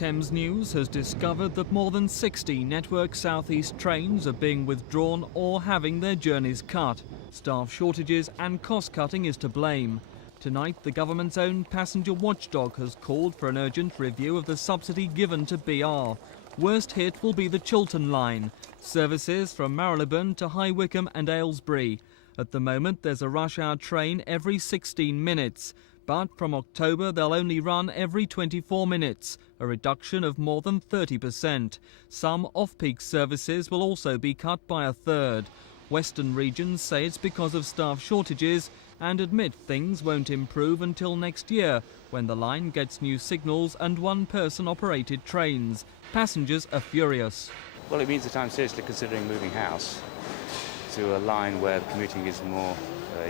Thames News has discovered that more than 60 Network South East trains are being withdrawn or having their journeys cut. Staff shortages and cost cutting is to blame. Tonight, the government's own passenger watchdog has called for an urgent review of the subsidy given to BR. Worst hit will be the Chiltern line, services from Marylebone to High Wycombe and Aylesbury. At the moment, there's a rush-hour train every 16 minutes. But from October, they'll only run every 24 minutes, a reduction of more than 30%. Some off-peak services will also be cut by a third. Western regions say it's because of staff shortages and admit things won't improve until next year, when the line gets new signals and one-person-operated trains. Passengers are furious. Well, it means that I'm seriously considering moving house to a line where commuting is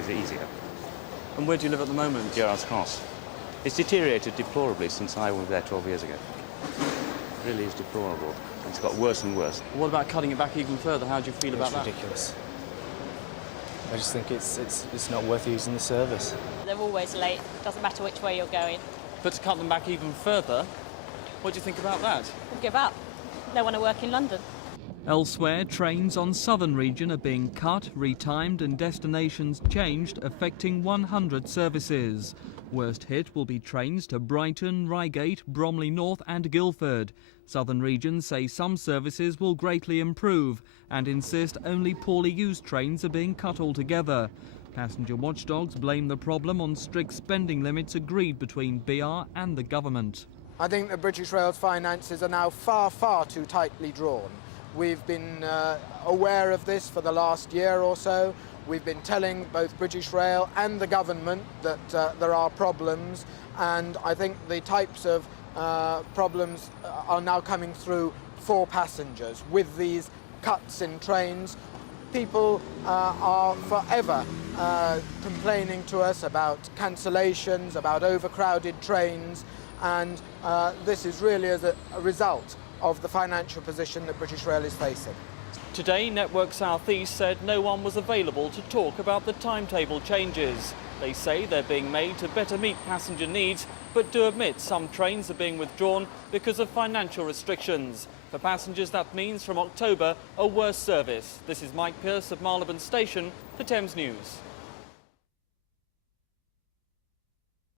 easier. And where do you live at the moment? Gerrards Cross. It's deteriorated deplorably since I was there 12 years ago. It really is deplorable. It's got worse and worse. What about cutting it back even further? How do you feel about that? It's ridiculous. I just think it's not worth using the service. They're always late. Doesn't matter which way you're going. But to cut them back even further, what do you think about that? We'll give up. They want to work in London. Elsewhere, trains on Southern region are being cut, retimed and destinations changed, affecting 100 services. Worst hit will be trains to Brighton, Reigate, Bromley North and Guildford. Southern region say some services will greatly improve and insist only poorly used trains are being cut altogether. Passenger watchdogs blame the problem on strict spending limits agreed between BR and the government. I think the British Rail's finances are now far, far too tightly drawn. We've been aware of this for the last year or so. We've been telling both British Rail and the government that there are problems, and I think the types of problems are now coming through for passengers. With these cuts in trains, people are forever complaining to us about cancellations, about overcrowded trains, and this is really as a result of the financial position that British Rail is facing. Today, Network South East said no one was available to talk about the timetable changes. They say they're being made to better meet passenger needs, but do admit some trains are being withdrawn because of financial restrictions. For passengers, that means from October, a worse service. This is Mike Pearce of Marylebone Station for Thames News.